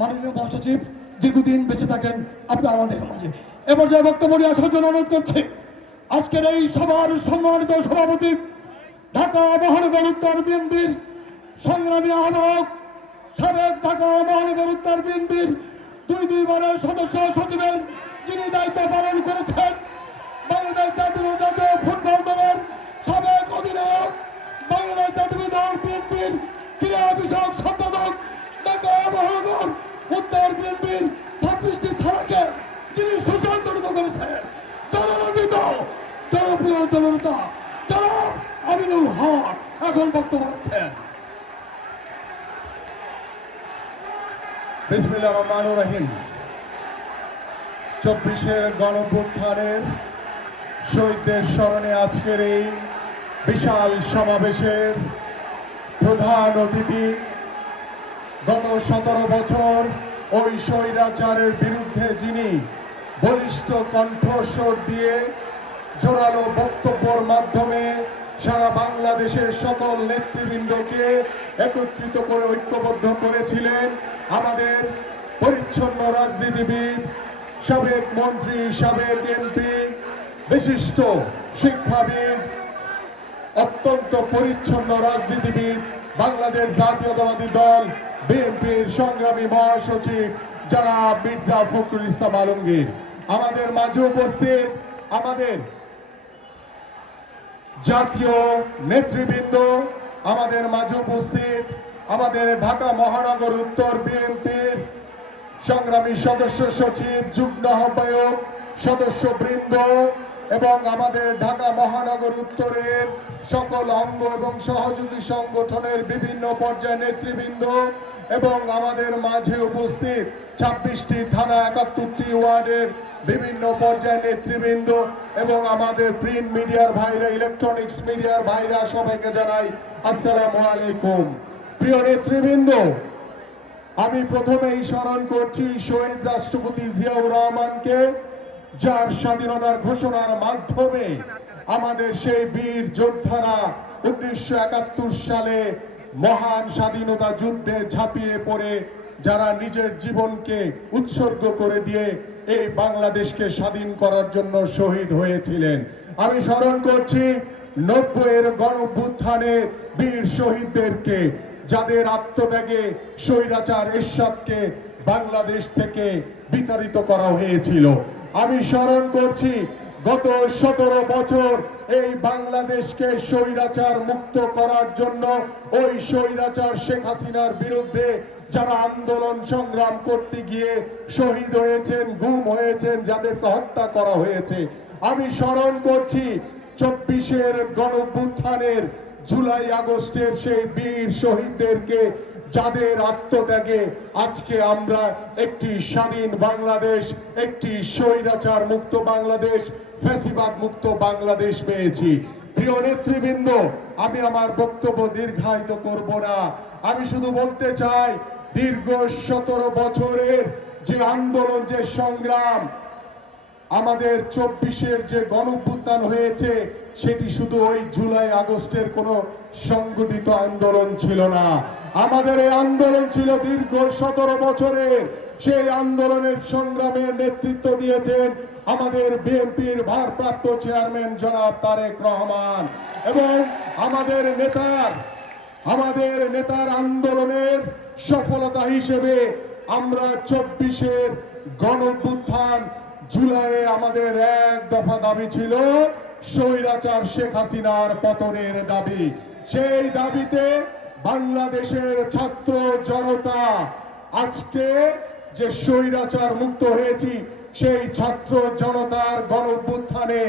মাননীয় মহাসচিব দীর্ঘদিন বেঁচে থাকেন আপনি আমাদের মাঝে। এবার যে বক্তব্য নিয়ে আসার জন্য অনুরোধ করছি আজকের এই সভার সম্মানিত সভাপতি ঢাকা মহানগর উত্তর বিএনপির সংগ্রামী আহ্বায়ক, সাবেক ঢাকা মহানগর উত্তর বিএনপির দুইবারের সদস্য সচিবের যিনি দায়িত্ব পালন করেছেন, বাংলাদেশ জাতীয় ফুটবল দলের সাবেক অধিনায়ক, বাংলাদেশ জাতীয় দল বিএনপির ক্রীড়া বিষয়ক সম্পাদক, ঢাকা মহানগর উত্তর বিএনপির 26টি থানাকে যিনি সুসংগঠিত করেছেন, জননন্দিত জনপ্রিয় জননেতা জনাব আমিনুল হক এখন বক্তব্য রাখছেন। বিসমিল্লাহির রহমানির রহিম। 24-এর গণঅভ্যুত্থানের শহীদদের স্মরণে আজকের এই বিশাল সমাবেশের প্রধান অতিথি, গত 17 বছর ওই স্বৈরাচারের বিরুদ্ধে যিনি বলিষ্ঠ কণ্ঠস্বর দিয়ে জোরালো বক্তব্যের মাধ্যমে সারা বাংলাদেশের সকল নেতৃবৃন্দকে একত্রিত করে ঐক্যবদ্ধ করেছিলেন, আমাদের পরিচ্ছন্ন রাজনীতিবিদ, সাবেক মন্ত্রী, সাবেক এমপি, বিশিষ্ট শিক্ষাবিদ, অত্যন্ত পরিচ্ছন্ন রাজনীতিবিদ, বাংলাদেশ জাতীয়তাবাদী দল বিএনপির সংগ্রামী মহাসচিব জনাব মির্জা ফখরুল ইসলাম আলমগীর আমাদের মাঝে উপস্থিত, আমাদের জাতীয় নেতৃবৃন্দ আমাদের মাঝে উপস্থিত, আমাদের ঢাকা মহানগর উত্তর বিএনপির সংগ্রামী সদস্য সচিব, যুগ্ম আহ্বায়ক, সদস্যবৃন্দ এবং আমাদের ঢাকা মহানগর উত্তরের সকল অঙ্গ এবং সহযোগী সংগঠনের বিভিন্ন পর্যায়ের নেতৃবৃন্দ এবং আমাদের মাঝে উপস্থিত 26টি থানা, 71টি ওয়ার্ডের বিভিন্ন পর্যায়ের নেতৃবৃন্দ এবং আমাদের প্রিন্ট মিডিয়ার ভাইরা, ইলেকট্রনিক্স মিডিয়ার ভাইরা, সবাইকে জানাই আসসালামু আলাইকুম। প্রিয় নেতৃবৃন্দ, আমি প্রথমেই স্মরণ করছি শহীদ রাষ্ট্রপতি জিয়াউর রহমানকে, যার স্বাধীনতার ঘোষণার মাধ্যমে আমাদের সেই বীর যোদ্ধারা 1971 সালে মহান স্বাধীনতা যুদ্ধে ঝাঁপিয়ে পড়ে যারা নিজের জীবনকে উৎসর্গ করে দিয়ে এই বাংলাদেশকে স্বাধীন করার জন্য শহীদ হয়েছিলেন। আমি স্মরণ করছি 90-এর গণঅভ্যুত্থানের বীর শহীদদেরকে, যাদের আত্মত্যাগে স্বৈরাচার এরশাদকে বাংলাদেশ থেকে বিতাড়িত করা হয়েছিল। আমি স্মরণ করছি গত 17 বছর এই বাংলাদেশকে স্বৈরাচার মুক্ত করার জন্য ওই স্বৈরাচার শেখ হাসিনার বিরুদ্ধে যারা আন্দোলন সংগ্রাম করতে গিয়ে শহীদ হয়েছেন, গুম হয়েছেন, যাদেরকে হত্যা করা হয়েছে। আমি স্মরণ করছি 24-এর গণঅভ্যুত্থানের জুলাই আগস্টের সেই বীর শহীদদেরকে, যাদের আত্মত্যাগে আজকে আমরা একটি স্বাধীন বাংলাদেশ, একটি স্বৈরাচার মুক্ত বাংলাদেশ, ফ্যাসিবাদ মুক্ত বাংলাদেশ পেয়েছি। প্রিয় নেতৃবৃন্দ, আমি আমার বক্তব্য দীর্ঘায়িত করব না। আমি শুধু বলতে চাই, দীর্ঘ 17 বছরের যে আন্দোলন, যে সংগ্রাম, আমাদের 24-এর যে গণঅভ্যুত্থান হয়েছে সেটি শুধু ওই জুলাই আগস্টের কোনো সংগঠিত আন্দোলন ছিল না। আমাদের এই আন্দোলন ছিল দীর্ঘ 17 বছরের। সেই আন্দোলনের সংগ্রামের নেতৃত্ব দিয়েছেন আমাদের বিএনপির ভারপ্রাপ্ত চেয়ারম্যান জনাব তারেক রহমান এবং আমাদের নেতার আন্দোলনের সফলতা হিসেবে আমরা 24-এর গণঅভ্যুত্থান জুলাইয়ে আমাদের এক দফা দাবি ছিল স্বৈরাচার শেখ হাসিনার পতনের দাবি। সেই দাবিতে বাংলাদেশের ছাত্র জনতা আজকে যে স্বৈরাচার মুক্ত হয়েছি, সেই ছাত্র জনতার গণঅভ্যুত্থানে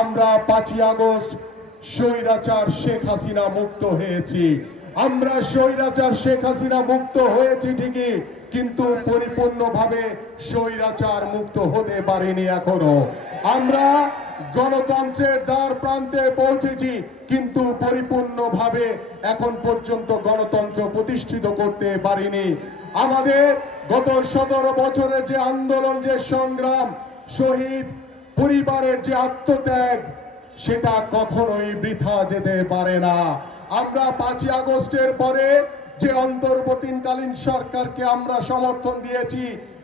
আমরা 5ই আগস্ট স্বৈরাচার শেখ হাসিনা মুক্ত হয়েছি। আমরা স্বৈরাচার শেখ হাসিনা মুক্ত হয়েছি ঠিকই, কিন্তু পরিপূর্ণভাবে স্বৈরাচার মুক্ত হতে পারিনি এখনো। আমরা গণতন্ত্রের দ্বার প্রান্তে পৌঁছেছি, কিন্তু পরিপূর্ণভাবে এখন পর্যন্ত গণতন্ত্র প্রতিষ্ঠিত করতে পারিনি। আমাদের গত 17 বছরের যে আন্দোলন, যে সংগ্রাম, শহীদ পরিবারের যে আত্মত্যাগ, সেটা কখনোই বৃথা যেতে পারে না। আমরা 5ই আগস্টের পরে যে অন্তর্বর্তীকালীন সরকারকে আমরা সমর্থন দিয়েছি,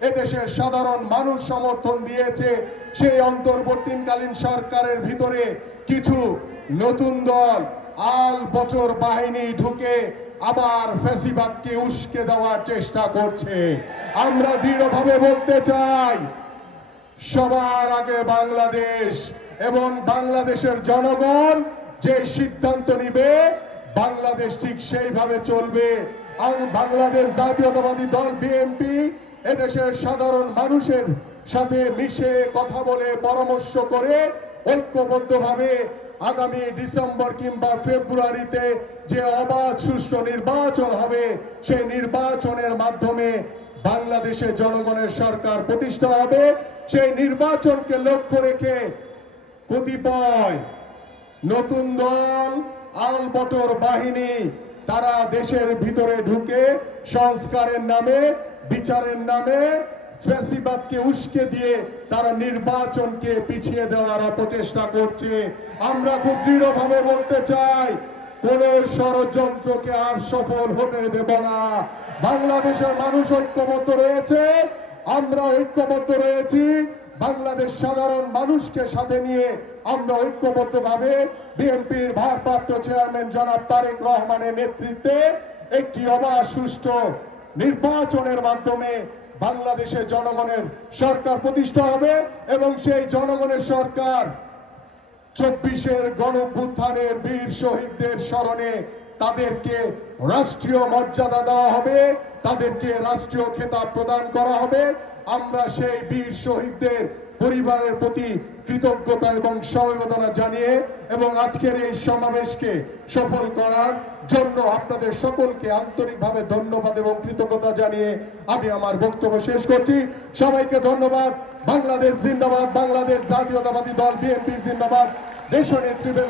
এদেশের সাধারণ মানুষ সমর্থন দিয়েছে, সেই অন্তর্বর্তীকালীন সরকারের ভিতরে কিছু নতুন দল আল বচর বাহিনী ঢুকে আবার ফ্যাসিবাদকে উস্কে দেওয়ার চেষ্টা করছে। আমরা দৃঢ়ভাবে বলতে চাই, সবার আগে বাংলাদেশ এবং বাংলাদেশের জনগণ যে সিদ্ধান্ত নিবে বাংলাদেশ ঠিক সেইভাবে চলবে। আর বাংলাদেশ জাতীয়তাবাদী দল বিএনপি এদেশের সাধারণ মানুষের সাথে মিশে কথা বলে পরামর্শ করে ঐক্যবদ্ধভাবে আগামী ডিসেম্বর কিংবা ফেব্রুয়ারিতে যে অবাধ সুষ্ঠু নির্বাচন হবে, সেই নির্বাচনের মাধ্যমে বাংলাদেশে জনগণের সরকার প্রতিষ্ঠা হবে। সেই নির্বাচনকে লক্ষ্য রেখে কতিপয় নতুন দল আল বটর বাহিনী তারা দেশের ভিতরে ঢুকে সংস্কারের নামে, বিচারের নামে ফ্যাসিবাদকে উস্কে দিয়ে তারা নির্বাচনকে পিছিয়ে দেওয়ার অপচেষ্টা করছে। আমরা খুব দৃঢ়ভাবে বলতে চাই, কোন ষড়যন্ত্রকে আর সফল হতে দেব না। বাংলাদেশের মানুষ ঐক্যবদ্ধ রয়েছে, আমরা ঐক্যবদ্ধ রয়েছি। বাংলাদেশ সাধারণ মানুষকে সাথে নিয়ে আমরা ঐক্যবদ্ধভাবে বিএনপির ভারপ্রাপ্ত চেয়ারম্যান জনাব তারেক রহমানের নেতৃত্বে একটি অবাধ সুষ্ঠু নির্বাচনের মাধ্যমে বাংলাদেশের জনগণের সরকার প্রতিষ্ঠা হবে এবং সেই জনগণের সরকার 24-এর গণঅভ্যুত্থানের বীর শহীদদের স্মরণে তাদেরকে রাষ্ট্রীয় মর্যাদা দেওয়া হবে, তাদেরকে রাষ্ট্রীয় খেতাব প্রদান করা হবে। আমরা সেই বীর শহীদদের পরিবারের প্রতি কৃতজ্ঞতা এবং সমবেদনা জানিয়ে এবং আজকের এই সমাবেশকে সফল করার জন্য আপনাদের সকলকে আন্তরিকভাবে ধন্যবাদ এবং কৃতজ্ঞতা জানিয়ে আমি আমার বক্তব্য শেষ করছি। সবাইকে ধন্যবাদ। বাংলাদেশ জিন্দাবাদ, বাংলাদেশ জাতীয়তাবাদী দল বিএনপি জিন্দাবাদ, দেশনেত্রী